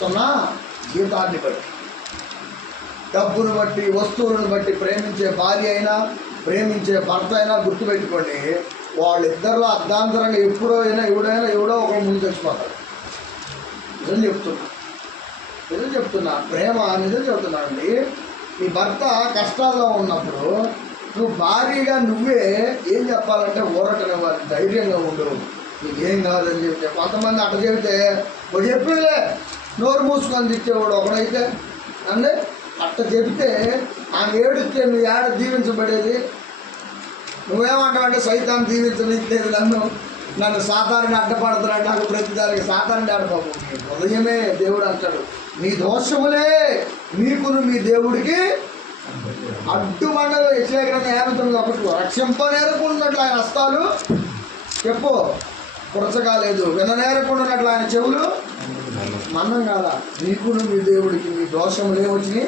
ఇస్తున్న జీతాన్ని బట్టి, డబ్బును బట్టి, వస్తువులను బట్టి ప్రేమించే భార్య అయినా ప్రేమించే భర్త అయినా గుర్తుపెట్టుకోండి, వాళ్ళిద్దరిలో అర్ధాంతరంగా ఎవడో ఒకరు ముందు తెచ్చిపోతారు. నిజం చెప్తున్నా ప్రేమ నిజం చెప్తున్నానండి. నీ భర్త కష్టాల్లో ఉన్నప్పుడు నువ్వు భారీగా నువ్వే ఏం చెప్పాలంటే ఊరటనివ్వాలి, ధైర్యంగా ఉండు, నీకేం కాదని చెప్తే. కొంతమంది అట్ట చెబితే వాడు చెప్పేలే నోరు మూసుకొని తిట్టేవాడు ఒకడైతే అంటే అట్ట చెబితే ఆమె ఏడిస్తే నువ్వు ఏడ దీవించబడేది? నువ్వేమంటావంటే సైతాన్ని దీవించలేదు, నన్ను సాతాన్ని అడ్డపడుతున్నాడు, నాకు ప్రతిదానికి సాతాన్ని ఆడబాబు. ఉదయమే దేవుడు అంటాడు, నీ దోషములే మీకును మీ దేవుడికి అడ్డుమండలు. యెషయా గ్రంథం 59:1 రక్షింపనేరకుండాట్లు ఆయన హస్తాలు చెప్పు పురచగాలేదు, విననేరకుండాట్లు ఆయన చెవులు మన్నం కాదా. నీకును మీ దేవుడికి మీ దోషములే వచ్చినాయి,